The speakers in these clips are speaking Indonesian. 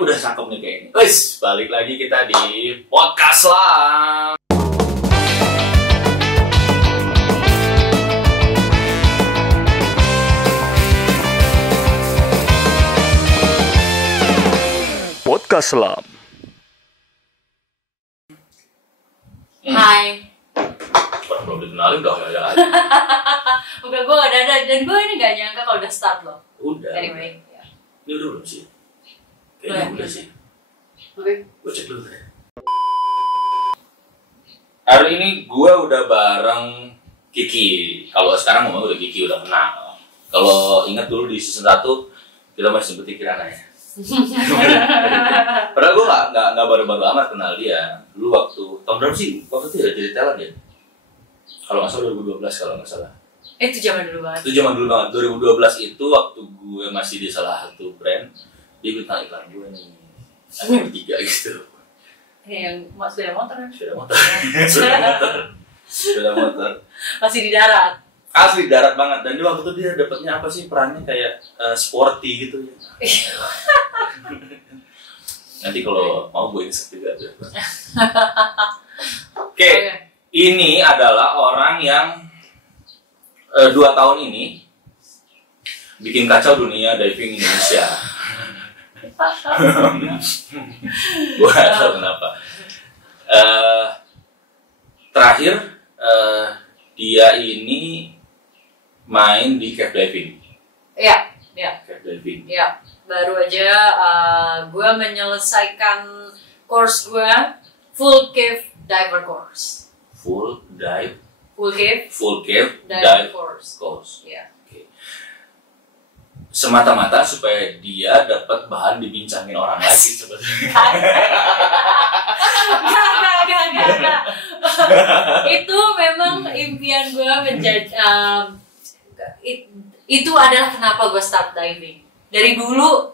udah cakep nih kayak ini. Wes, balik lagi kita di podcast lah. Podcast Selam. Hai. Orang belum dikenalin udah ya. Udah gue gak ada dan gue ini gak nyangka kalau udah start loh. Udah. Anyway, ya. Ini udah belum sih? Kayaknya udah sih. Oke. Gue cek dulu deh. Hari ini gue udah bareng Kiki. Kalau sekarang ngomong udah Kiki, udah kenal. Kalau ingat dulu di season 1 kita masih sebutin Kirana ya. Padahal gue nggak baru-baru amat kenal dia. Dulu waktu tahun berapa sih? Waktu itu ya jadi talent ya. Kalau nggak salah 2012 kalau nggak salah. Itu zaman dulu banget. Itu zaman dulu banget. 2012 itu waktu gue masih di salah satu brand, dia bintang iklan gue nih. Ada bertiga gitu. Yang sepeda motor kan? Sepeda motor. Sepeda motor. Masih di darat. Asli darat banget. Dan di waktu itu dia dapatnya apa sih, perannya kayak sporty gitu ya. Nanti kalau mau gue insert juga tuh. Oke. Ini adalah orang yang 2 tahun ini bikin kacau dunia diving Indonesia. Gue gak tahu kenapa. Terakhir dia ini main di cave diving. Iya. Cave diving. Iya. Baru aja gue menyelesaikan course gue full cave diver course. Full cave dive course. Iya. Okay. Semata-mata supaya dia dapat bahan dibincangin orang lagi sebetulnya. Enggak. Itu memang impian gue menjadi itu adalah kenapa gue start diving. Dari dulu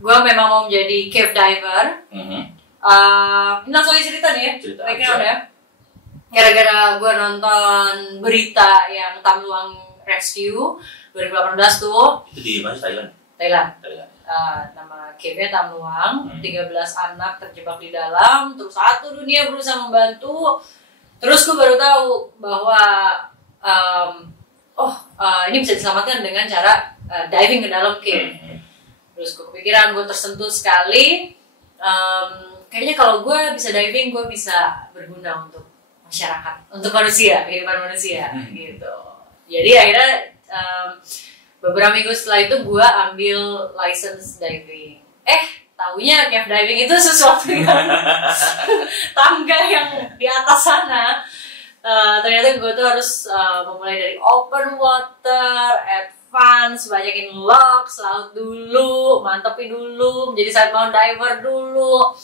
gue memang mau menjadi cave diver. Ini langsung aja cerita nih ya. Background ya. Gara-gara gue nonton berita yang Tamluang Rescue 2018 tuh. Itu di mana? Thailand. Nama cave-nya Tamluang. 13 anak terjebak di dalam. Terus satu dunia berusaha membantu. Terus gue baru tahu bahwa ini bisa diselamatkan dengan cara diving ke dalam cave. Terus gue kepikiran, gue tersentuh sekali. Kayaknya kalau gue bisa diving, gue bisa berguna untuk masyarakat, untuk manusia, kehidupan manusia, gitu. Jadi akhirnya beberapa minggu setelah itu gue ambil license diving. Taunya cave diving itu sesuatu yang tangga yang di atas sana. Ternyata gue tuh harus memulai dari open water, advance, banyakin locks, laut dulu, mantepin dulu, menjadi sidebound diver dulu.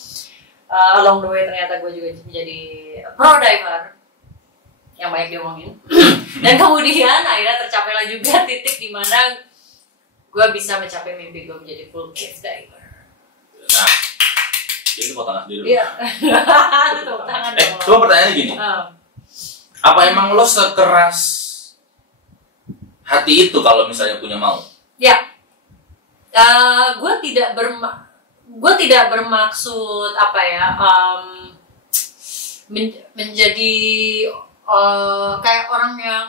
Along the way ternyata gue juga menjadi pro diver yang banyak diomongin. Dan kemudian akhirnya tercapailah juga titik di mana gue bisa mencapai mimpi gue menjadi full cave diver. Nah, itu tepuk tangan dulu. Iya. Tepuk tangan dong. Cuma pertanyaannya gini. Apa emang lo sekeras hati itu kalau misalnya punya mau? Ya. Gue tidak bermaksud apa ya menjadi kayak orang yang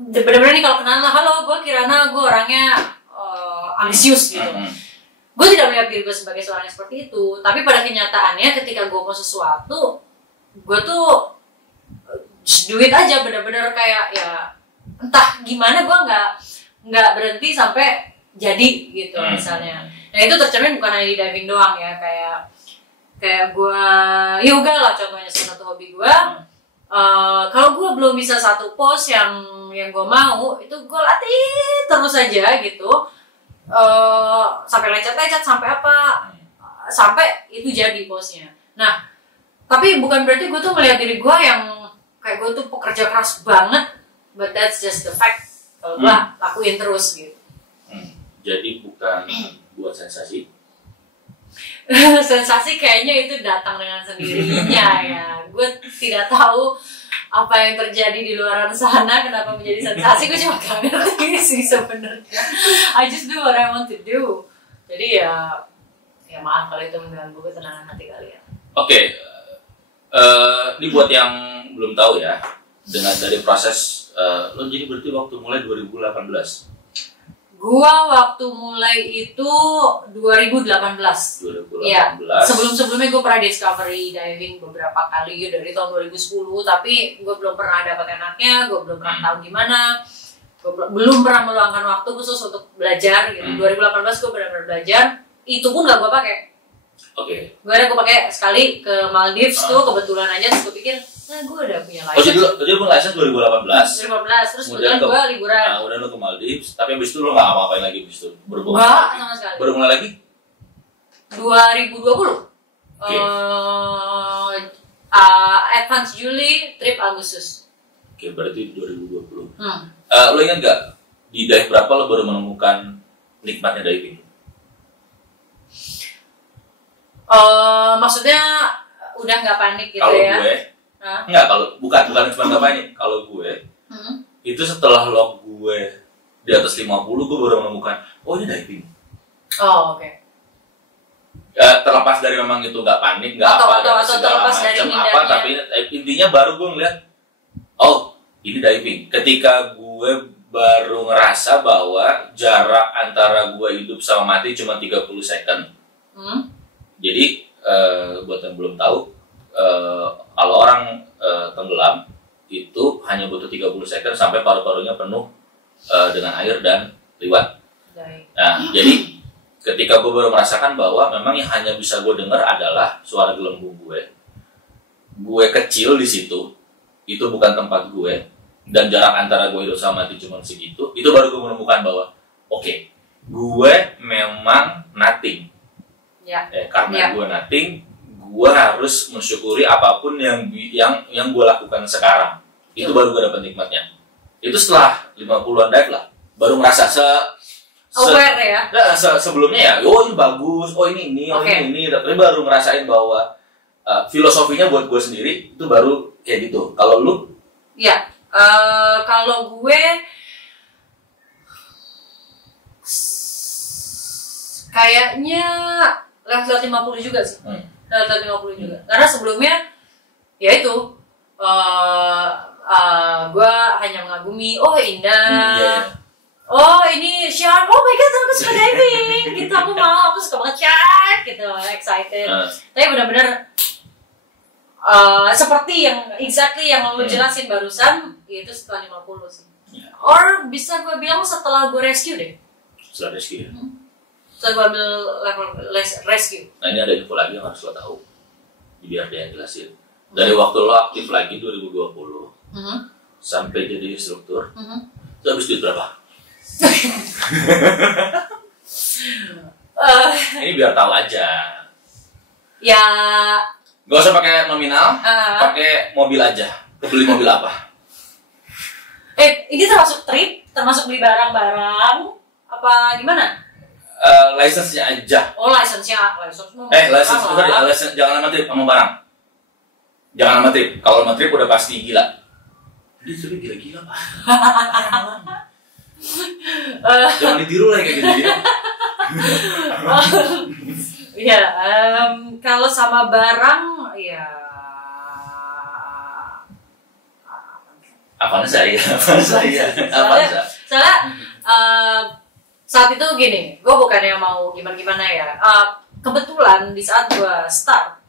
benar-benar nih kalau kenalan, halo gue Kirana, gue orangnya ambisius gitu. Gue tidak melihat diri gue sebagai seorang yang seperti itu, tapi pada kenyataannya ketika gue mau sesuatu, gue tuh just do it aja, benar-benar kayak ya entah gimana gue nggak berhenti sampai jadi gitu misalnya. Nah itu tercermin bukan hanya di diving doang ya, kayak gue yoga lah contohnya, salah satu hobi gue. Kalau gue belum bisa satu pose yang gue mau, itu gue latih terus aja gitu, sampai lecet sampai apa, sampai itu jadi pose-nya. Nah tapi bukan berarti gue tuh melihat diri gue yang kayak gue tuh pekerja keras banget, but that's just the fact. Kalau gue lakuin terus gitu. Jadi bukan buat sensasi. Sensasi kayaknya itu datang dengan sendirinya ya. Gue tidak tahu apa yang terjadi di luar sana kenapa menjadi sensasi. Gue cuma gak ngerti sih sebenarnya. I just do what I want to do. Jadi ya ya maaf kalau itu mengganggu ketenangan hati kalian. Oke, ini buat yang belum tahu ya, dengan dari proses lo jadi berarti waktu mulai 2018. Gua waktu mulai itu 2018. 2018. Iya. Sebelum-sebelumnya gue pernah discovery diving beberapa kali dari tahun 2010, tapi gue belum pernah dapat enaknya, gue belum pernah tahu gimana. Gue belum pernah meluangkan waktu khusus untuk belajar gitu. 2018 gue benar-benar belajar. Itu pun gak gue pakai. Oke. Gue pakai sekali ke Maldives tuh kebetulan aja, terus gue pikir, nah gue udah punya license. Jadi lu license 2018. 2018, terus kemudian gue liburan. Nah, udah lu ke Maldives, tapi abis itu lu gak apa-apain lagi abis itu? Enggak, sama sekali. Baru mulai lagi? 2020. Oke. Advance Juli, trip Agustus. Oke, berarti 2020. Hmm. Lo ingat gak, di dive berapa lo baru menemukan nikmatnya diving? Maksudnya udah nggak panik gitu Kalau ya? gue, enggak, kalau bukan cuma nggak panik. Kalau gue, itu setelah log gue di atas 50, gue baru menemukan, oh ini diving. Oh, oke. Terlepas dari memang itu nggak panik, nggak apa, atau segala terlepas dari macam apa, tapi intinya baru gue ngeliat, oh ini diving. Ketika gue baru ngerasa bahwa jarak antara gue hidup sama mati cuma 30 second. Jadi buat yang belum tahu, kalau orang tenggelam itu hanya butuh 30 second sampai paru-parunya penuh dengan air dan liwat. Nah, jadi ketika gue baru merasakan bahwa memang yang hanya bisa gue dengar adalah suara gelembung gue. Gue kecil di situ, itu bukan tempat gue, dan jarak antara gue hidup sama mati cuma segitu. Itu baru gue menemukan bahwa oke, gue memang nothing. Ya. Karena gue nothing, gue harus mensyukuri apapun yang gue lakukan sekarang. Itu baru gue dapat nikmatnya. Itu setelah 50-an dive lah, baru merasa aware ya. Sebelumnya ya, oh ini bagus, oh ini, oh ini, tapi baru ngerasain bahwa filosofinya buat gue sendiri itu baru kayak gitu. Kalau lu? Ya, kalau gue kayaknya lewat 50 juga sih. Lewat 50 juga. Karena sebelumnya ya itu gue hanya mengagumi, oh indah. Oh ini shark, oh my god aku suka diving gitu, aku suka banget shark gitu, excited. Tapi benar-benar seperti yang exactly yang lo jelasin barusan, itu setelah 50 sih. Or bisa gue bilang setelah gue rescue deh. Setelah rescue ya? Setelah gue ambil level rescue. Nah ini ada info lagi yang harus lo tahu, biar dia yang jelasin. Dari waktu lo aktif lagi 2020 sampai jadi instruktur, itu habis duit berapa? Ini biar tahu aja. Ya. Gak usah pakai nominal, pakai mobil aja. Beli mobil apa? Ini termasuk trip, termasuk beli barang-barang, apa gimana? License-nya aja. Oh license-nya, license jangan nama trip sama barang. Jangan nama trip. Kalau nama trip udah pasti gila. Dia tapi gila-gila pak. Jangan ditiru lah kayak gitu. Ya, kalau sama barang ya Avanza. Soalnya saat itu gini, gue bukannya mau gimana ya. Kebetulan di saat gue start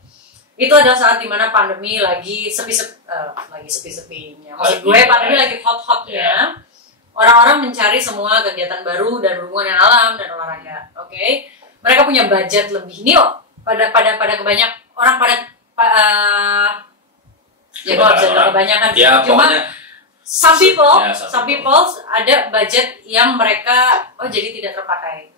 itu adalah saat dimana pandemi lagi sepi-sepinya. Maksud gue pandemi lagi hot-hotnya. Orang-orang mencari semua kegiatan baru dan berhubungan dengan alam dan olahraga. Oke. Mereka punya budget lebih nih, pada kebanyak orang ya gue bisa bilang kebanyakan. Ya, cuma some people ada budget yang mereka jadi tidak terpakai.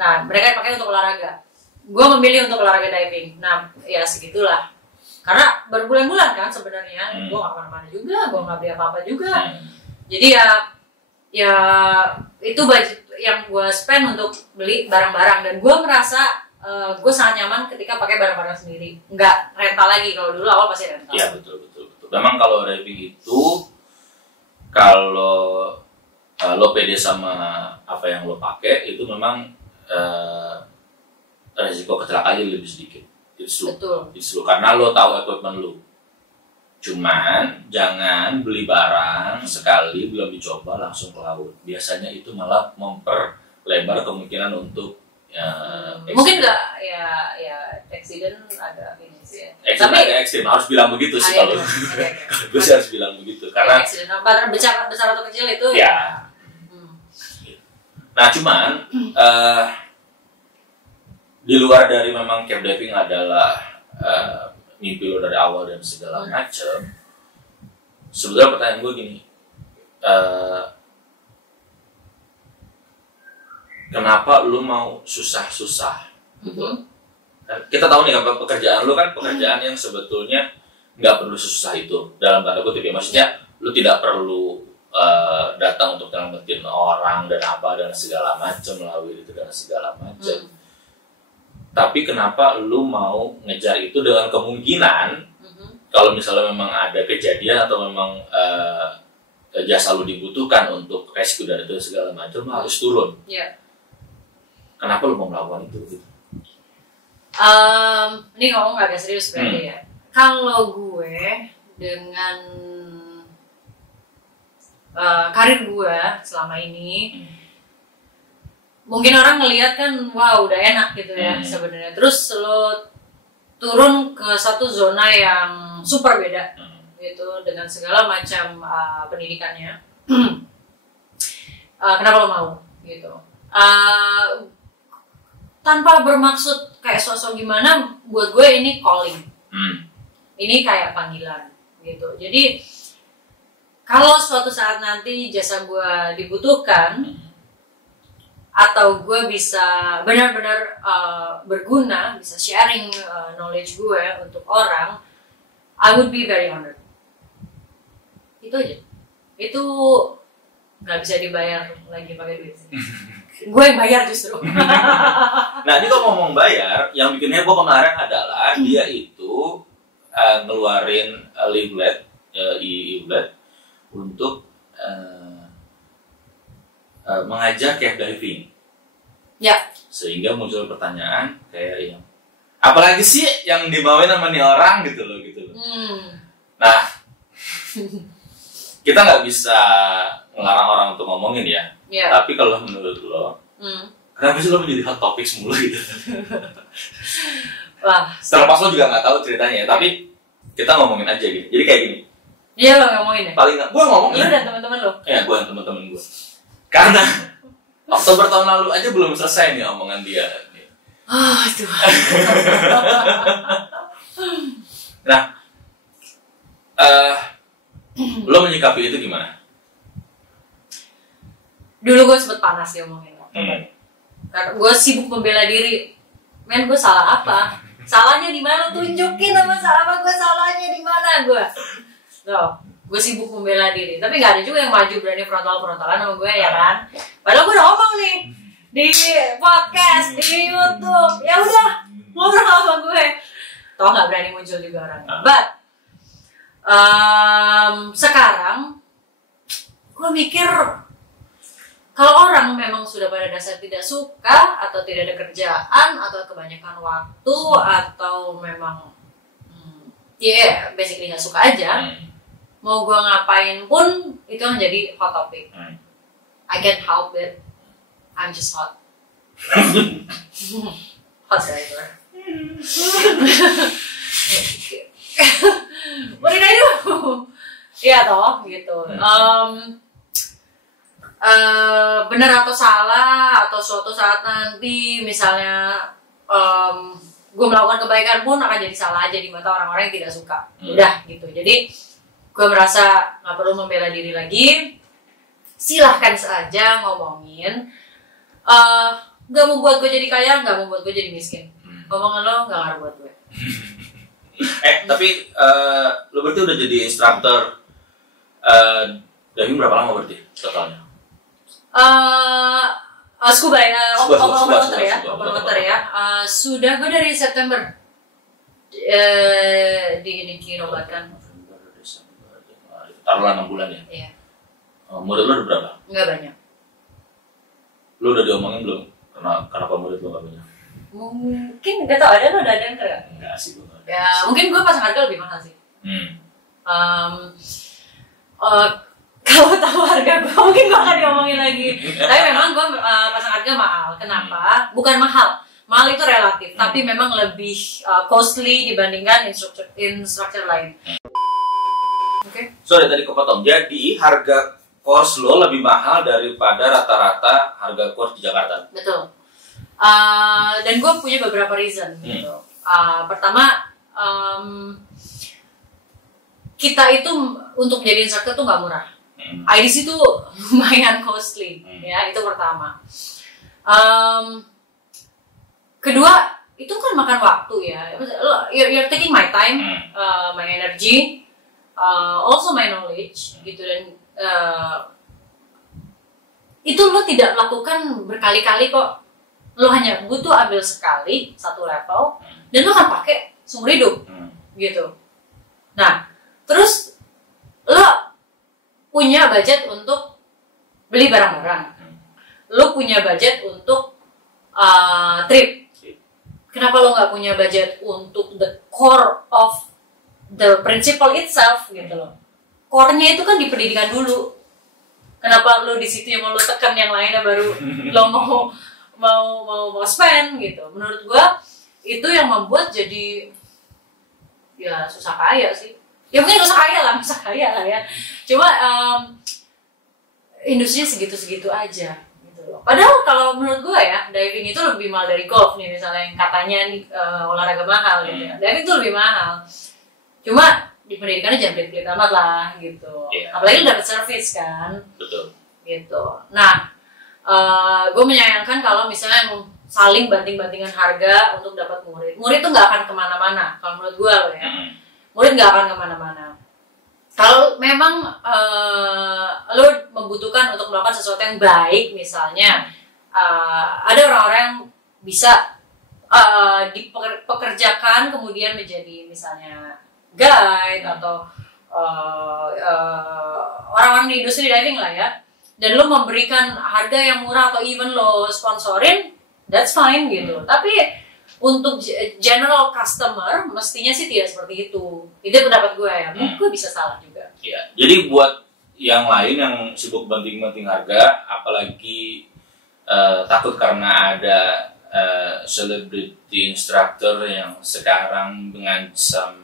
Nah, mereka pakai untuk olahraga. Gue memilih untuk olahraga diving. Nah, ya segitulah. Karena berbulan-bulan kan sebenarnya, gue gak kemana-mana juga, gue gak beli apa-apa juga. Jadi ya itu budget yang gue spend untuk beli barang-barang, dan gue merasa gue sangat nyaman ketika pakai barang-barang sendiri, nggak rental lagi. Kalau dulu awal pasti rental. Iya betul. Memang kalau diving itu kalau lo pede sama apa yang lo pakai itu memang resiko kecelakaannya lebih sedikit. Betul. It's true. Karena lo tahu equipment lo. Cuman jangan beli barang sekali belum dicoba langsung ke laut. Biasanya itu malah memperlebar kemungkinan untuk mungkin nggak ya accident agak ini sih ya. Agak ekstrim, harus bilang begitu sih kalau gue sih harus bilang begitu karena accident besar atau kecil itu ya. Nah cuman di luar dari memang cave diving adalah mimpi lo dari awal dan segala macam, sebenarnya pertanyaan gue gini, kenapa lu mau susah-susah? Kita tahu nih pekerjaan lu kan pekerjaan yang sebetulnya nggak perlu susah itu dalam tanda kutip ya, maksudnya lu tidak perlu datang untuk nyelamatin orang dan apa dan segala macam melalui itu dan segala macam. Tapi kenapa lu mau ngejar itu dengan kemungkinan kalau misalnya memang ada kejadian atau memang jasa lu dibutuhkan untuk rescue dan itu segala macam lu harus turun. Kenapa lu mau melakukan itu? Gitu? Ini ngomong agak serius berarti ya. Kalau gue dengan karir gue selama ini, mungkin orang ngelihat kan, wow udah enak gitu ya sebenarnya. Terus lo turun ke satu zona yang super beda, gitu dengan segala macam pendidikannya. Kenapa lo mau? Gitu. Tanpa bermaksud kayak sosok gimana, buat gue ini calling, ini kayak panggilan gitu. Jadi kalau suatu saat nanti jasa gue dibutuhkan atau gue bisa benar-benar berguna, bisa sharing knowledge gue untuk orang, I would be very honored. Itu aja. Itu nggak bisa dibayar lagi pakai duit. Gue yang bayar justru. Nah ini kalau ngomong bayar, yang bikin heboh kemarin adalah dia itu ngeluarin leaflet, e-leaflet untuk mengajar cave diving. Ya. Sehingga muncul pertanyaan kayak yang apalagi sih yang dibawain sama nih orang gitu loh. Nah kita nggak bisa ngelarang orang untuk ngomongin ya. Tapi kalau menurut lo, kenapa sih lo menjadi hot topic semula gitu? Wah. Terlepas lo juga nggak tahu ceritanya, tapi kita ngomongin aja gitu. Jadi kayak gini. Iya lo ngomongin ya? Paling nggak, gue ngomongin. Iya dan teman-teman lo. Ya gue dan teman-teman gue. Karena Oktober tahun lalu aja belum selesai nih omongan dia. Tuhan. Nah, lo menyikapi itu gimana? Dulu gue sempet panas ya omongin. Karena gue sibuk membela diri. Men, gue salah apa? Salahnya di mana? Tunjukin sama salah gue, salahnya di mana gue? Gue sibuk membela diri. Tapi nggak ada juga yang maju berani frontalan sama gue ya kan? Padahal gue udah ngomong nih di podcast, di YouTube. Ya udah ngobrol sama gue. Tau nggak berani muncul juga orangnya. But sekarang gue mikir, kalau orang memang sudah pada dasar tidak suka atau tidak ada kerjaan atau kebanyakan waktu atau memang basically nggak suka aja, mau gue ngapain pun itu yang jadi hot topic. I can't help it, I'm just hot. Hot driver. What did I do? Iya toh gitu. Benar atau salah atau suatu saat nanti misalnya gue melakukan kebaikan pun akan jadi salah aja di mata orang-orang yang tidak suka. Udah gitu. Jadi gue merasa nggak perlu membela diri lagi. Silahkan saja ngomongin. Gak membuat gue jadi kaya, gak membuat gue jadi miskin. Omongan lo gak ngaruh buat gue. Tapi lo berarti udah jadi instruktur diving berapa lama berarti totalnya? Scuba ya, open water ya. Sudah gue dari September dinobatkan. Taruhlah 6 bulan ya? Iya. Murid lo udah berapa? Nggak banyak. Lo udah diomongin belum? Kenapa murid lo nggak banyak? Mungkin nggak tahu, ada lo ada anchor nggak? Enggak sih gue. Ya mungkin gue pasang harga lebih mahal sih. Kalau tahu harga gue mungkin gue akan diomongin lagi. Tapi memang gue pasang harga mahal. Kenapa? Bukan mahal. Mahal itu relatif, tapi memang lebih costly dibandingkan instructor lain. Oke. Sorry tadi kepotong. Jadi harga course lo lebih mahal daripada rata-rata harga course di Jakarta. Betul. Dan gue punya beberapa reason gitu. Pertama, kita itu untuk jadi instructor tuh nggak murah. IDC itu lumayan costly, ya itu pertama. Kedua, itu kan makan waktu ya. You're taking my time, my energy, also my knowledge, gitu. Dan itu lo tidak lakukan berkali-kali kok. Lo hanya butuh ambil sekali satu level, dan lo akan pakai seumur hidup, gitu. Nah, terus lo punya budget untuk beli barang-barang, lo punya budget untuk trip. Kenapa lo nggak punya budget untuk the core of the principle itself gitu loh? Core-nya itu kan di pendidikan dulu. Kenapa lo di situ yang mau lo tekan yang lainnya baru lo mau spend gitu? Menurut gua itu yang membuat jadi ya susah kaya sih. Ya mungkin susah kaya lah ya. Cuma industrinya segitu-segitu aja. Padahal kalau menurut gue ya, diving itu lebih mahal dari golf nih, misalnya yang katanya olahraga mahal gitu ya. Diving itu lebih mahal. Cuma di pendidikannya jangan pelit-pelit amat lah gitu. Yeah. Apalagi lu dapet service kan. Betul. Gitu. Nah, gue menyayangkan kalau misalnya saling banting-bantingan harga untuk dapat murid. Murid tuh nggak akan kemana-mana. Kalau menurut gue loh ya, murid nggak akan kemana-mana. Kalau memang lo membutuhkan untuk melakukan sesuatu yang baik, misalnya ada orang-orang yang bisa dipekerjakan kemudian menjadi misalnya guide atau orang-orang di industri diving lah ya, dan lo memberikan harga yang murah atau even lo sponsorin, that's fine gitu. Tapi untuk general customer mestinya sih tidak seperti itu. Itu pendapat gue ya. Mungkin gue bisa salah juga. Ya, jadi buat yang lain yang sibuk banting-banting harga, apalagi takut karena ada celebrity instructor yang sekarang mengancam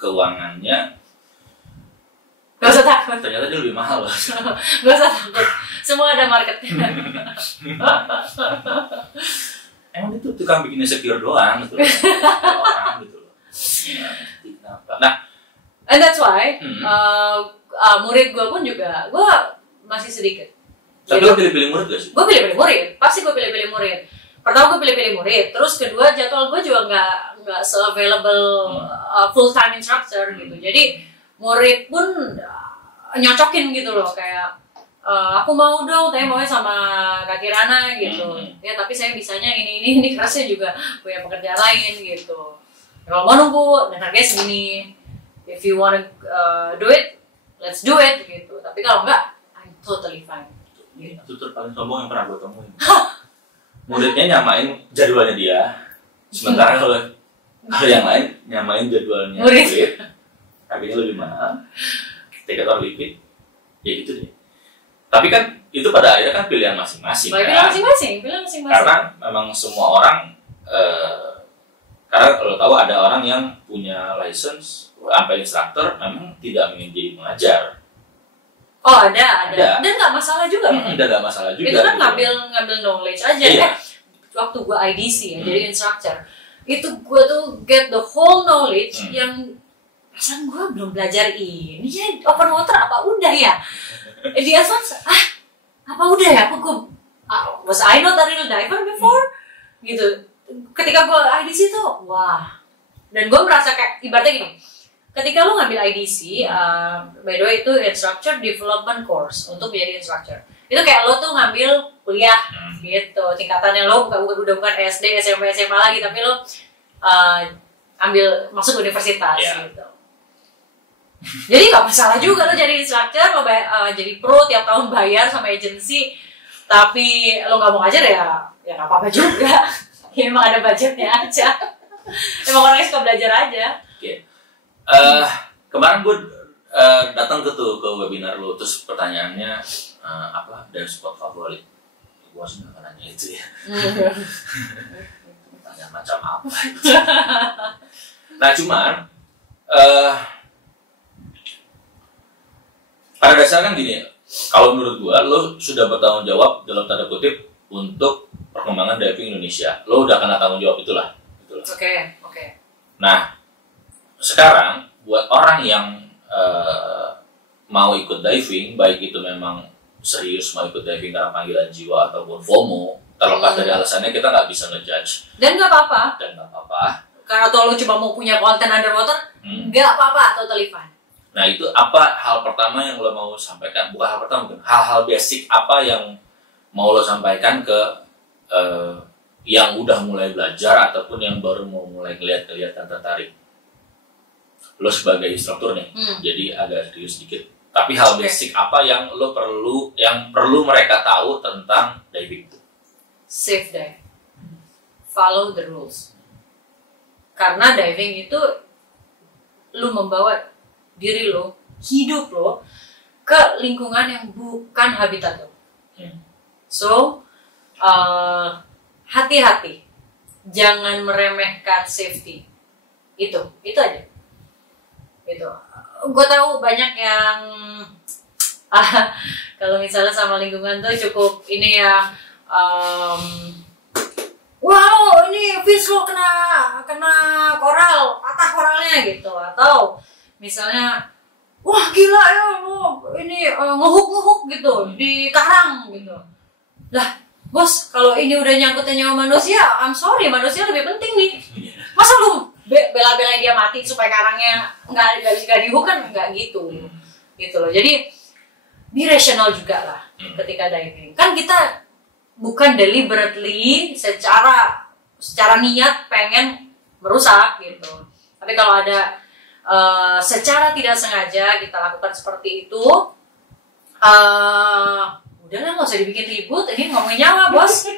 keuangannya, gak usah takut. Ternyata dia lebih mahal loh. Gak usah takut. Semua ada marketnya. Emang itu tukang bikin insecure doang gitu. Orang gitu loh. Nah, and that's why murid gue pun juga, gue masih sedikit. Tapi lo pilih-pilih murid gak sih? Gue pilih-pilih murid, pasti gue pilih-pilih murid. Pertama gue pilih-pilih murid, terus kedua jadwal gue juga nggak se-available full time instructor gitu. Jadi murid pun nyocokin gitu loh, kayak aku mau dong, tapi maunya sama Kak Kirana gitu. Ya tapi saya bisanya ini kerasnya juga punya pekerjaan lain gitu. Kalau mau nunggu dan harganya segini, if you wanna do it, let's do it gitu. Tapi kalau enggak, I'm totally fine. Itu paling sombong yang pernah gue temuin. Muridnya nyamain jadwalnya dia, sementara kalau yang lain nyamain jadwalnya murid, harganya lebih mahal, tiket lipit, ya gitu deh. Tapi kan itu pada akhirnya kan pilihan masing-masing. Pilihan masing-masing. Karena memang semua orang, karena kalau tahu ada orang yang punya license sampai instruktur memang tidak ingin jadi pengajar. Oh ada. Dan nggak masalah juga. Dan nggak masalah juga. Itu kan gitu. ngambil knowledge aja. Iya. Waktu gue IDC ya, jadi instructor, itu gue tuh get the whole knowledge yang perasaan gue belum belajar ini ya, open water apa udah ya. Di advance, apa udah ya? Was I not a real diver before? Gitu. Ketika gue IDC tuh, wah. Dan gue merasa kayak, ibaratnya gini, ketika lo ngambil IDC, by the way itu instructor development course untuk menjadi instructor. Itu kayak lo tuh ngambil kuliah gitu, tingkatannya lo udah bukan SD, SMP, SMA lagi, tapi lo ambil masuk universitas gitu. Jadi nggak masalah juga lo jadi instructor, lo jadi pro tiap tahun bayar sama agensi, tapi lo nggak mau ngajar ya nggak apa-apa juga. Ya emang ada budgetnya aja. Emang orangnya suka belajar aja. Oke. Kemarin gue datang ke webinar lo, terus pertanyaannya apa dari spot favorit? Gue sih nggak nanya itu ya. Pertanyaan macam apa? Nah cuman pada dasarnya kan gini, kalau menurut gue lo sudah bertanggung jawab dalam tanda kutip untuk perkembangan diving Indonesia. Lo udah kena tanggung jawab itulah. Oke. Nah sekarang buat orang yang mau ikut diving, baik itu memang serius mau ikut diving karena panggilan jiwa ataupun FOMO, terlepas dari alasannya kita nggak bisa ngejudge. Dan nggak apa-apa. Karena atau lo cuma mau punya konten underwater, nggak apa-apa, totally fine. Nah itu apa hal pertama yang lo mau sampaikan? Bukan hal pertama, mungkin hal-hal basic apa yang mau lo sampaikan ke yang udah mulai belajar ataupun yang baru mau mulai kelihatan tertarik? Lo sebagai instruktur nih, jadi agak serius sedikit. Tapi hal basic apa yang lo perlu mereka tahu tentang diving? Safe dive. Follow the rules. Karena diving itu lo membawa diri lo, hidup lo ke lingkungan yang bukan habitat lo. So hati-hati, jangan meremehkan safety. Itu aja. Itu. Gue tahu banyak yang kalau misalnya sama lingkungan tuh cukup ini ya. Wow, ini fish lo kena koral, patah koralnya gitu. Atau misalnya, wah gila ya lo ini ngehuk gitu di karang gitu. Lah, bos, kalau ini udah nyangkutnya nyawa manusia, I'm sorry, manusia lebih penting nih. Masa lu bela-belain dia mati supaya karangnya nggak dihuk kan nggak gitu loh. Jadi be rational juga lah ketika diving. Kan kita bukan deliberately secara niat pengen merusak gitu. Tapi kalau ada secara tidak sengaja kita lakukan seperti itu, udahlah nggak usah dibikin ribut. Ini ngomongin nyawa bos.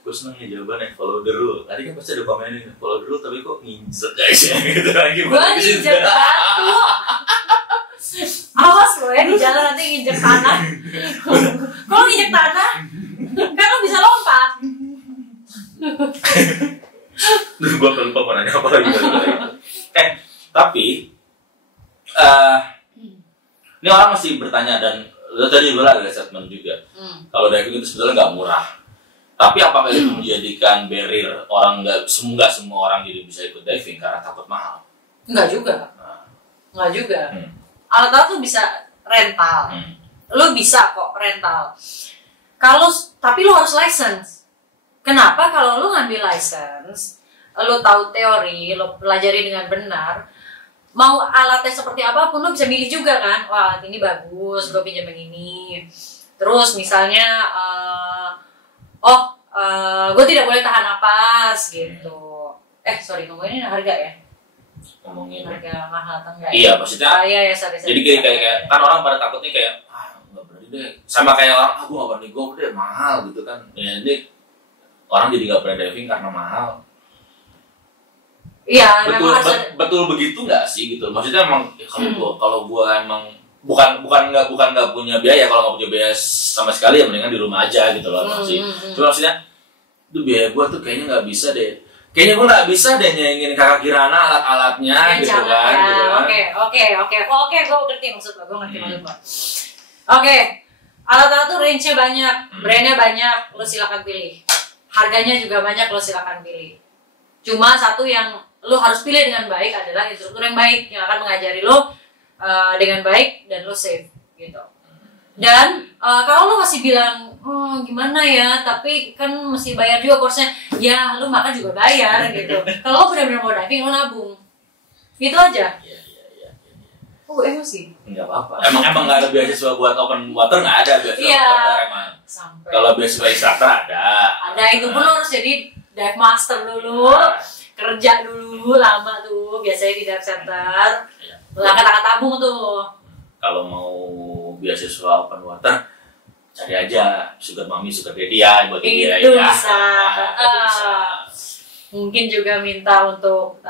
Gue seneng ya jawabannya follow the rule. Tadi kan pasti ada komen ini follow the rule tapi kok nginjek guys ya gitu lagi. Gue nginjek batu. Awas lo ya di jalan nanti nginjek tanah. Kalau nginjek tanah kan lo bisa lompat. Duh gue lupa mau nanya apa lagi. Tapi ini orang masih bertanya dan lo tadi bilang ada statement juga. Kalau diving itu sebetulnya nggak murah. Tapi apakah itu menjadikan barrier orang nggak semua orang jadi bisa ikut diving karena takut mahal? Nggak juga. Alat-alat tuh bisa rental. Lo bisa kok rental. Tapi lo harus license. Kenapa? Kalau lo ngambil license, lo tahu teori, lo pelajari dengan benar. Mau alatnya seperti apapun lo bisa milih juga kan. Wah ini bagus, gue pinjam yang ini. Terus misalnya gue tidak boleh tahan napas gitu. Ngomongin harga ya? Ngomongin harga mahal atau enggak? Iya, maksudnya. Iya, jadi kayak kan orang pada takutnya kayak nggak berani deh. Sama kayak orang gue nggak berani gue deh mahal gitu kan. Ya ini orang jadi nggak berani diving karena mahal. Iya, betul begitu nggak sih gitu. Maksudnya emang kalau gue emang bukan nggak punya biaya. Kalau nggak punya biaya sama sekali ya mendingan di rumah aja gitu loh sih. Cuma maksudnya itu biaya gue tuh kayaknya nggak bisa deh. Kayaknya gue nggak bisa deh nyaingin Kakak Kirana alat-alatnya gitu kan. Oke, gue ngerti maksud lo. Oke, alat-alat tuh range-nya banyak, brand-nya banyak, lo silakan pilih. Harganya juga banyak, lo silakan pilih. Cuma satu yang lo harus pilih dengan baik adalah instruktur yang baik yang akan mengajari lo dengan baik dan lo safe gitu. Dan kalau lo masih bilang gimana ya, tapi kan mesti bayar juga course-nya, ya lo makan juga bayar gitu. Kalau lo benar-benar mau diving, lo nabung gitu aja. Emosi? Enggak apa-apa. Emang nggak ada beasiswa buat open water, nggak ada beasiswa water emang. Kalau beasiswa instructor ada. Ada, itu pun lo harus jadi dive master dulu, kerja dulu lama tuh, biasanya di dive center. Lo angkat tabung tuh. Kalau mau beasiswa open water, cari aja sugar mommy, sugar daddy ya buat dia itu ya. bisa. Bisa. Mungkin juga minta untuk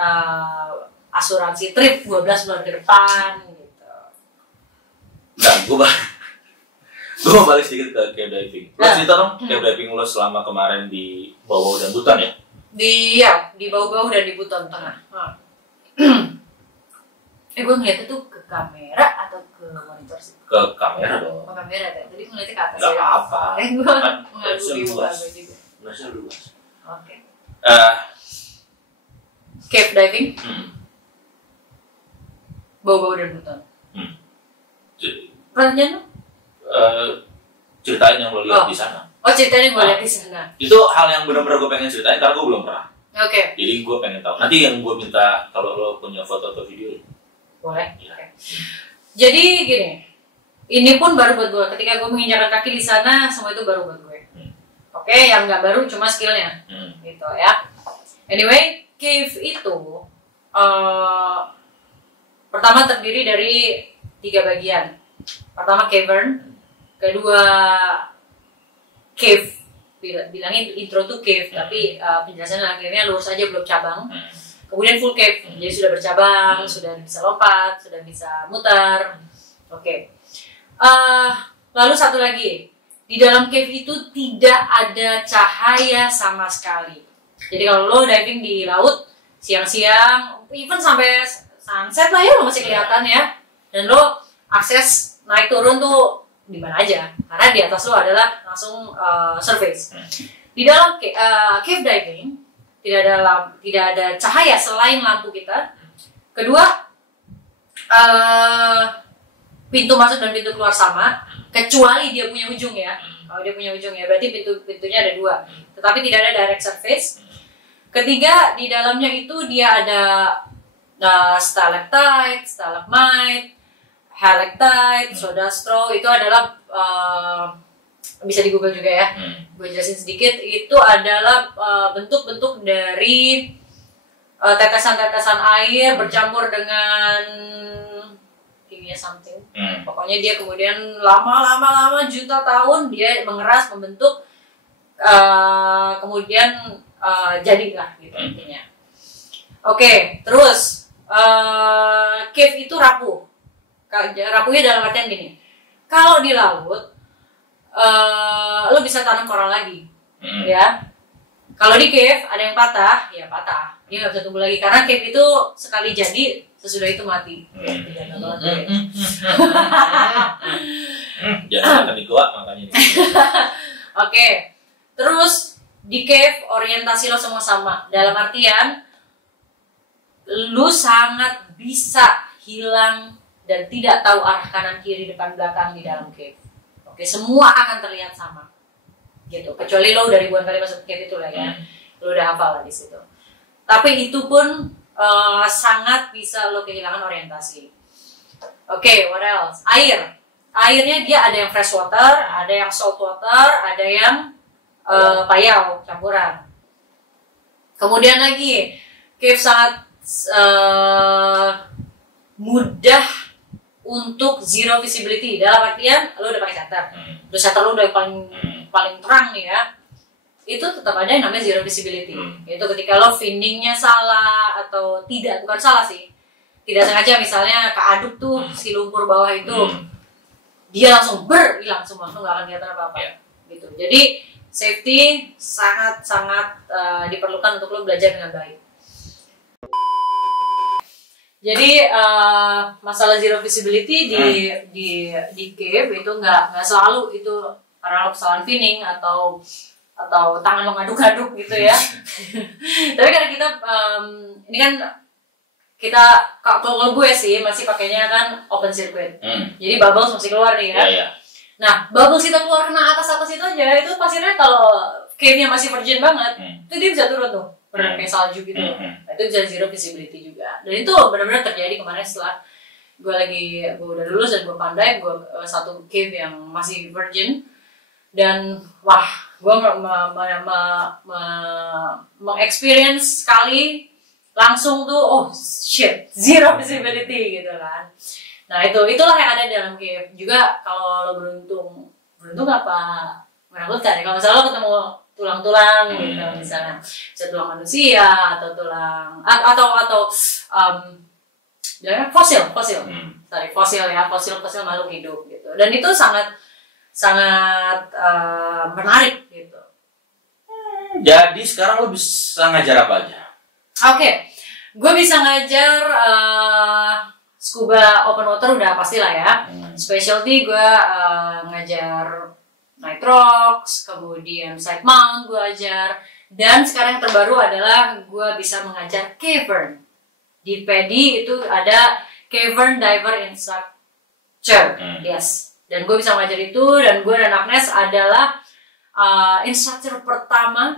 asuransi trip 12 bulan ke depan gitu. Nah, gue mau balik sedikit ke cave diving. Lo cerita dong cave diving lo selama kemarin di Bau-Bau dan Buton ya? Di Bau-Bau dan di Buton Tengah. Gue ngeliatnya tuh ke kamera atau ke monitor sih? Ke kamera dong. Ke kamera kan? Tadi ngeliatnya ke atas Gak ya? apa-apa. Gue Luasnya ngadu luas. juga. Luasnya luas. Oke. Eh, Cave diving, hmm. Bau-Bau dan Buton. J- Pertanyaan lo? Ceritain yang lo lihat di sana. Oh, ceritanya gue lihat di sana. Itu hal yang benar-benar gue pengen ceritain karena gue belum pernah. Oke. Jadi gue pengen tahu. Nanti yang gue minta kalau lo punya foto atau video. Boleh. Ya. Oke. Jadi gini, ini pun baru buat gue. Ketika gue menginjakan kaki di sana, semua itu baru buat gue. Oke, yang nggak baru cuma skillnya, gitu ya. Anyway, cave itu pertama terdiri dari 3 bagian. Pertama cavern, kedua cave. Bilangin intro tuh cave, tapi penjelasannya akhirnya lurus aja belum cabang. Kemudian full cave, jadi sudah bercabang, sudah bisa lompat, sudah bisa muter. Oke. Lalu satu lagi, di dalam cave itu tidak ada cahaya sama sekali. Jadi kalau lo diving di laut siang-siang, even sampai sunset lah ya lo masih kelihatan ya. Dan lo akses naik turun tuh di mana aja, karena di atas lo adalah langsung surface. Di dalam cave diving tidak ada cahaya selain lampu kita. Kedua, pintu masuk dan pintu keluar sama, kecuali dia punya ujung ya. Kalau dia punya ujung ya, berarti pintunya ada 2. Tetapi tidak ada direct surface. Ketiga, di dalamnya itu dia ada stalactite, stalagmite, halactite, soda straw. Itu adalah bisa di Google juga ya. Gue jelasin sedikit. Itu adalah bentuk-bentuk dari tetesan-tetesan air bercampur dengan kimia something. Pokoknya dia kemudian lama juta tahun dia mengeras, membentuk, kemudian jadilah gitu intinya. Oke, terus cave itu rapuh. Rapuhnya dalam artian gini. Kalau di laut lo bisa tanam koral lagi, ya. Kalau di cave ada yang patah, ya patah. Dia nggak bisa tumbuh lagi karena cave itu sekali jadi, sesudah itu mati. Jangan makan di goa makanya. Oke. Terus di cave orientasi lo semua sama. Dalam artian lo sangat bisa hilang dan tidak tahu arah kanan kiri depan belakang di dalam cave. Oke, semua akan terlihat sama. Gitu. Kecuali lo udah ribuan kali masuk cave itu lah ya. Lo udah hafal lah di situ. Tapi itu pun sangat bisa lo kehilangan orientasi. Oke, what else? Air. Airnya dia ada yang fresh water, ada yang salt water, ada yang payau campuran. Kemudian lagi, cave sangat mudah untuk zero visibility. Dalam artian lo udah pakai shutter, terus shutter lo udah paling terang nih ya, itu tetap ada yang namanya zero visibility. Yaitu ketika lo findingnya salah atau tidak, bukan salah sih, tidak sengaja misalnya keaduk tuh si lumpur bawah itu, dia langsung hilang semua, lo nggak akan kelihatan apa-apa. Gitu. Jadi safety sangat diperlukan untuk lo belajar dengan baik. Jadi masalah zero visibility di cave itu nggak selalu itu karena lo kesalahan pinning atau tangan lo ngaduk-ngaduk gitu ya. Tapi karena kita ini kan kita, kalau gue sih masih pakainya kan open circuit. Jadi bubbles masih keluar nih ya. Nah, bubbles kita keluar kena atas itu aja, itu pasirnya kalau cave-nya masih virgin banget, itu dia bisa turun tuh. Benar kayak salju gitu. Nah, itu bisa zero visibility juga. Dan itu benar-benar terjadi kemarin setelah gue udah lulus dan gue pandai, gue satu cave yang masih virgin, dan wah, gue experience sekali langsung tuh, oh shit, zero visibility gitu kan. Nah itulah yang ada di dalam cave. Juga kalau lo beruntung beruntung apa menakutkan ya. Kalau misalnya lo ketemu tulang-tulang gitu misalnya, bisa tulang manusia atau tulang atau fosil ya, fosil makhluk hidup gitu. Dan itu sangat menarik gitu. Jadi sekarang lo bisa ngajar apa aja? Oke, gue bisa ngajar scuba open water udah pastilah ya. Specialty gue ngajar nitrox, kemudian side mount gue ajar, dan sekarang yang terbaru adalah gue bisa mengajar cavern. Di PEDI itu ada cavern diver instructor, yes. Dan gue bisa mengajar itu, dan gue dan Agnes adalah instructor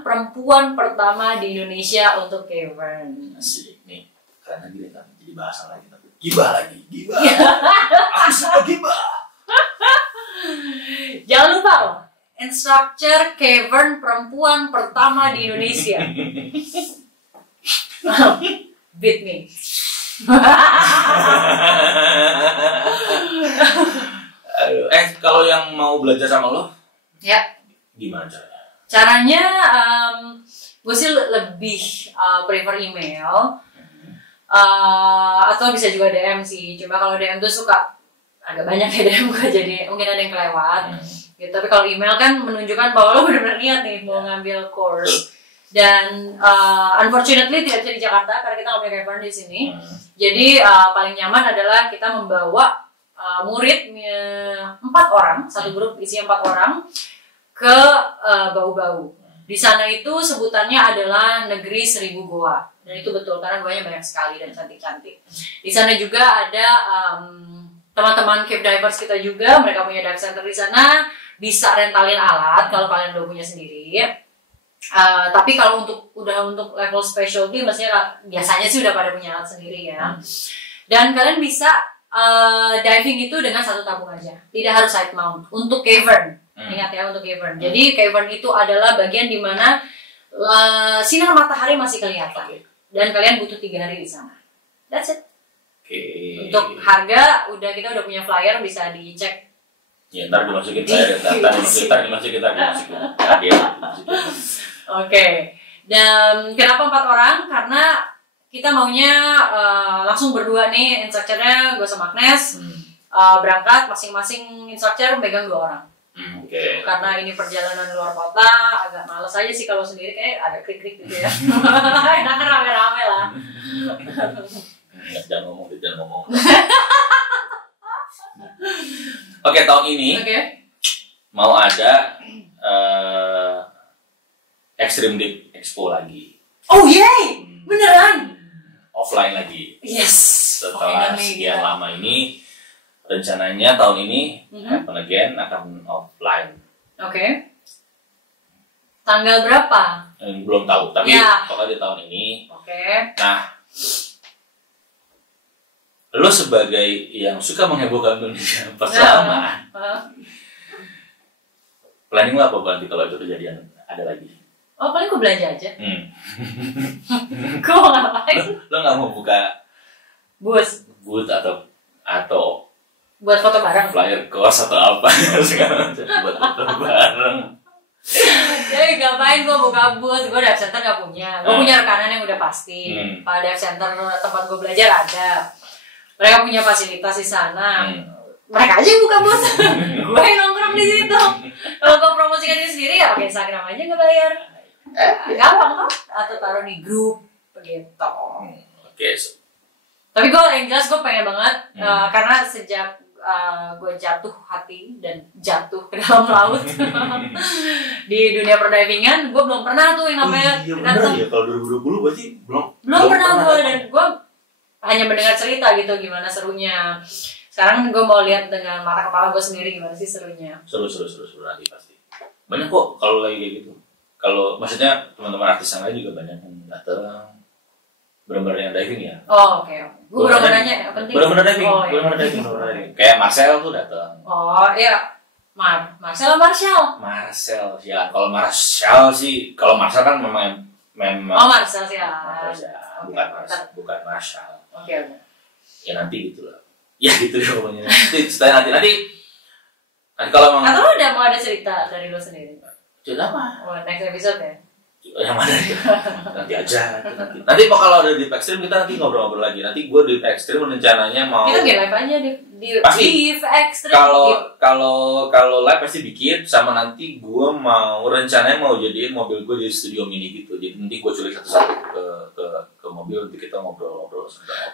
perempuan pertama di Indonesia untuk cavern. Asik nih, karena gini kan jadi bahasa lagi, gibah lagi. Aku suka gibah. Jangan lupa loh, instructor cavern perempuan pertama di Indonesia. Beat me. Kalau yang mau belajar sama lo, ya. Gimana caranya? Caranya, gue sih lebih prefer email, atau bisa juga DM sih. Cuma kalau DM tuh suka agak banyak ya DM gue, jadi mungkin ada yang kelewat. Gitu. Tapi kalau email kan menunjukkan bahwa lo benar-benar niat nih mau ngambil course. Dan unfortunately tidak bisa di Jakarta karena kita nggak punya cavern di sini. Jadi paling nyaman adalah kita membawa murid 4 orang, satu grup isinya 4 orang ke Bau-Bau. Di sana itu sebutannya adalah Negeri 1000 Goa. Dan itu betul karena goanya banyak sekali dan cantik-cantik. Di sana juga ada teman-teman cave divers kita juga, mereka punya dive center di sana, bisa rentalin alat kalau kalian udah punya sendiri. Tapi kalau untuk level specialty, maksudnya biasanya sih udah pada punya alat sendiri ya. Dan kalian bisa diving itu dengan 1 tabung aja, tidak harus side mount untuk cavern. Ingat ya, untuk cavern. Jadi cavern itu adalah bagian di mana sinar matahari masih kelihatan. Dan kalian butuh 3 hari di sana. That's it. Untuk harga kita udah punya flyer, bisa dicek. Ya, ntar dimasukin flyer, ntar dimasukin. Oke. Dan kenapa 4 orang? Karena kita maunya langsung berdua nih, instructornya gue sama Agnes. Berangkat, masing-masing instructor megang 2 orang. Karena ini perjalanan luar kota, agak males aja sih kalau sendiri, kayak agak krik-krik gitu ya. Enakan rame-rame lah. Jangan ngomong. Oke, tahun ini mau ada Extreme Deep Expo lagi. Oh yay, beneran? Offline lagi. Yes. Setelah sekian lama ini, rencananya tahun ini happen again akan offline. Oke. Tanggal berapa? Belum tahu, tapi pokoknya di tahun ini. Nah, lo sebagai yang suka menghebohkan dunia perselamahan, planning lo apa nanti kalau itu kejadian ada lagi? Oh, paling gue belanja aja. Gue mau ngapain? Lo nggak mau buka booth atau buat foto bareng, flyer course atau apa sekarang buat foto bareng? Jadi ngapain gue buka booth? Gue dive center gak punya. Gue punya rekanan yang udah pasti. Pada dive center tempat gue belajar ada. Mereka punya fasilitas di sana. Mereka aja yang buka booth. Gue yang nongkrong di situ. Kalau gue promosikan diri sendiri ya pakai Instagram aja nggak bayar. Gampang kok. Atau taruh di grup begitu. Tapi gue yang jelas gue pengen banget karena sejak gue jatuh hati dan jatuh ke dalam laut di dunia perdivingan, gue belum pernah tuh yang namanya bener ya, kalau 2020 berarti belum pernah gue, dan gue hanya mendengar cerita gitu gimana serunya. Sekarang gue mau lihat dengan mata kepala gue sendiri gimana sih serunya. Seru nanti pasti banyak kok kalau lagi kayak gitu. Kalau maksudnya teman-teman artis yang lain juga banyak yang datang benar-benar yang diving ya. Oh, oke. Gue baru nanya penting. Benar-benar diving. Kayak Marcel tuh datang. Oh iya, Marcel. Ya, kalau Marcel sih, kalau Marcel kan memang. Oh, Marcel sih ya. Bukan Marcel. Oke. Ya nanti gitu lah. Ya gitu ya pokoknya. Nanti Nanti kalau emang Atau lo mau ada cerita dari lo sendiri? cerita apa? Oh, next episode ya? Yang mana ya? Nanti aja. Nanti kalau ada di Extreme kita nanti ngobrol-ngobrol lagi. Nanti gue di Extreme rencananya mau. Kita live aja di Pasti. Extreme. Kalau live pasti bikin. Sama nanti gue mau rencananya mau jadiin mobil gue jadi studio mini gitu. Jadi nanti gue culik satu-satu ke mobil. Nanti kita ngobrol sebentar.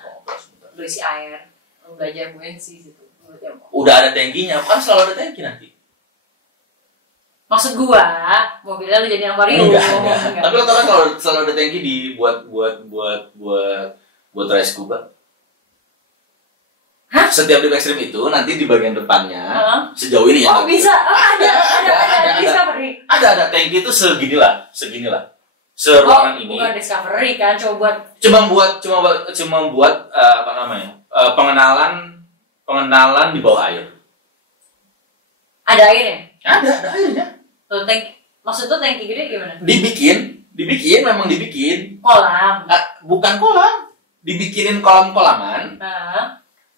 Lu isi air, lu belajar buoyancy situ. Udah ada tankinya, kan selalu ada tanki nanti. Maksud gua, mobilnya lu jadi Aquarium. Enggak. Tapi lo tau kan kalau selalu ada tanki buat race scuba. Hah? Setiap di Extreme itu nanti di bagian depannya sejauh ini ya. Oh bisa, ada Discovery. Ada tanki itu seginilah. Seruangan ini. Bukan Discovery kan, coba buat apa namanya? Pengenalan di bawah air. Ada airnya? Ada airnya. Tuh, maksud tuh tanki gede gimana? Memang dibikin. Kolam. Bukan kolam. Dibikinin kolam-kolaman.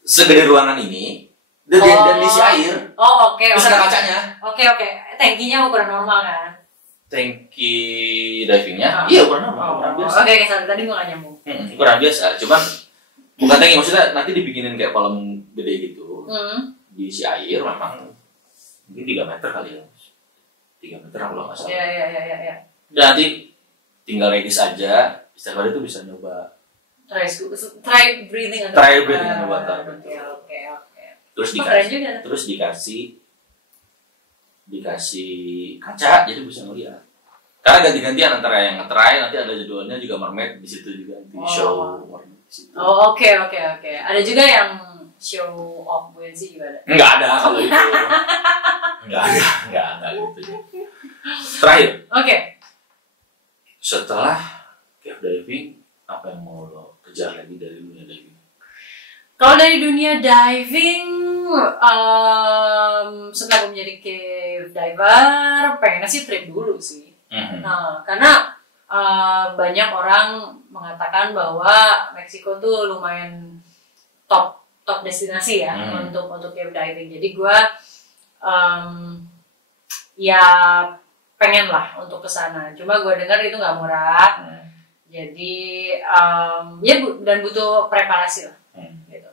Segede ruangan ini. Dan diisi air. Oh, oke. Terus ada kacanya. Oke. Tankinya ukuran normal kan? Tanki divingnya? Iya, ukuran normal. Ukuran biasa. Oke, tadi gua gak nyambung. Ukuran biasa. Cuman bukan tanki, maksudnya nanti dibikinin kayak kolam gede gitu. Diisi air memang mungkin 3 meter kali ya. 3 meter kalau nggak salah. Iya. Dan nanti tinggal regis aja. Setiap hari itu bisa nyoba. Try breathing underwater. Oke. Terus dikasih kaca, jadi bisa ngeliat. Karena ganti-gantian antara yang nge-try, nanti ada jadwalnya juga mermaid di situ juga nanti show mermaid di situ. Oh, oke. Ada juga yang show off buoyancy juga ada. Enggak ada kalau itu. Enggak gitu. Terakhir. Oke. Setelah cave diving, apa yang mau lo kejar lagi dari dunia diving? Kalau dari dunia diving, setelah gue menjadi cave diver, pengennya sih trip dulu sih. Nah, karena banyak orang mengatakan bahwa Meksiko tuh lumayan top destinasi ya untuk cave diving. Jadi gue ya pengen lah untuk kesana. Cuma gue dengar itu nggak murah. Jadi ya dan butuh preparasi lah. Gitu.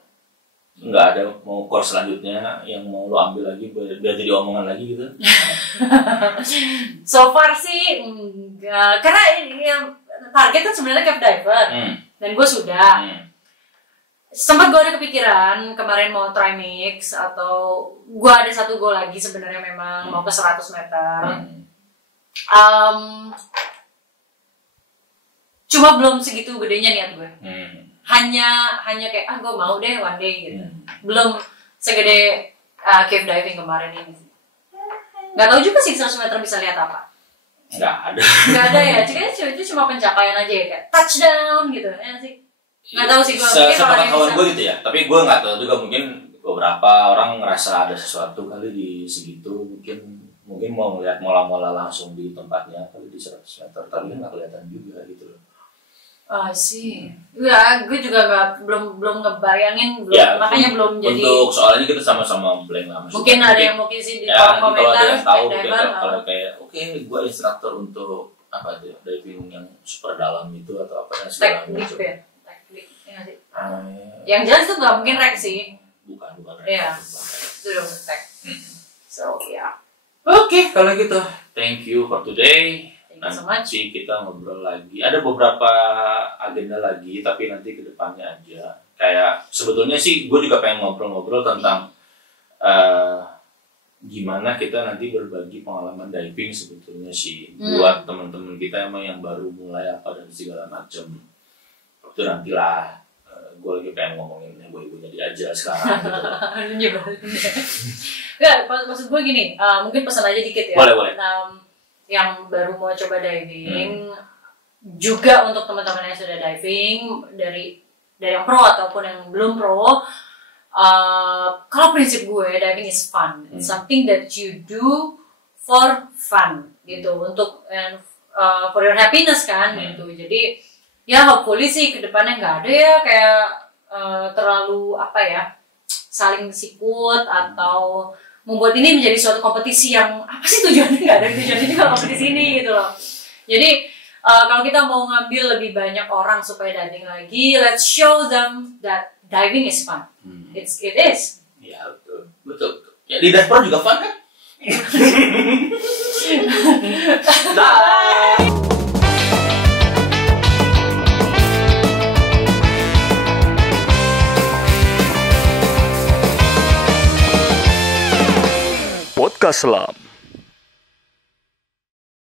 Nggak ada mau course selanjutnya yang mau lo ambil lagi biar jadi omongan lagi gitu? So far sih enggak. Karena target kan sebenarnya cave diver. Dan gue sudah. Sempat gue ada kepikiran kemarin mau try mix atau gue ada satu goal lagi sebenarnya memang mau ke 100 meter. Cuma belum segitu gedenya niat gue. Hanya kayak gue mau deh one day gitu. Belum segede cave diving kemarin ini. Nggak tahu juga sih 100 meter bisa lihat apa. Nggak ada ya. Itu cuma pencapaian aja ya kayak touchdown gitu ya sih. Nggak tahu sih gue. Sepengetahuan gue gitu ya. Tapi gue nggak tahu juga, mungkin beberapa orang ngerasa ada sesuatu kali di segitu, mungkin mau ngeliat mola-mola langsung di tempatnya kali di 100 meter, tapi nggak kelihatan juga gitu loh. Sih. Ya, gue juga belum ngebayangin, makanya belum jadi. Untuk soalnya kita sama-sama blank lah. Mungkin ada yang mungkin sih di kolom komentar. Kalau ada yang tahu, kalau kayak gue instruktur untuk apa itu diving yang super dalam itu atau apa yang segala macam. Teknik ya sih. Yang jelas itu nggak mungkin rek sih. Bukan rek. Iya. Itu udah tek. So ya. Oke, kalau gitu, thank you for today. So much. Nanti kita ngobrol lagi. Ada beberapa agenda lagi, tapi nanti ke depannya aja. Kayak sebetulnya sih, gue juga pengen ngobrol-ngobrol tentang gimana kita nanti berbagi pengalaman diving sebetulnya sih buat teman-teman kita emang yang baru mulai apa dan segala macam. Itu nantilah. Gue lagi pengen ngomongin ibu-ibunya dia aja sekarang. Gitu. Nggak, maksud gue gini, mungkin pesan aja dikit ya. Boleh. Yang baru mau coba diving, juga untuk teman-teman yang sudah diving dari yang pro ataupun yang belum pro, kalau prinsip gue diving is fun, it's something that you do for fun gitu, untuk for your happiness kan gitu. Jadi ya hopefully sih kedepannya nggak ada ya kayak terlalu apa ya saling sikut atau membuat ini menjadi suatu kompetisi yang apa sih tujuannya, nggak ada tujuannya juga kompetisi ini gitu loh. Jadi kalau kita mau ngambil lebih banyak orang supaya diving lagi, let's show them that diving is fun. It is. Ya betul. Ya di dashboard juga fun kan? Dah. Podcast Selam.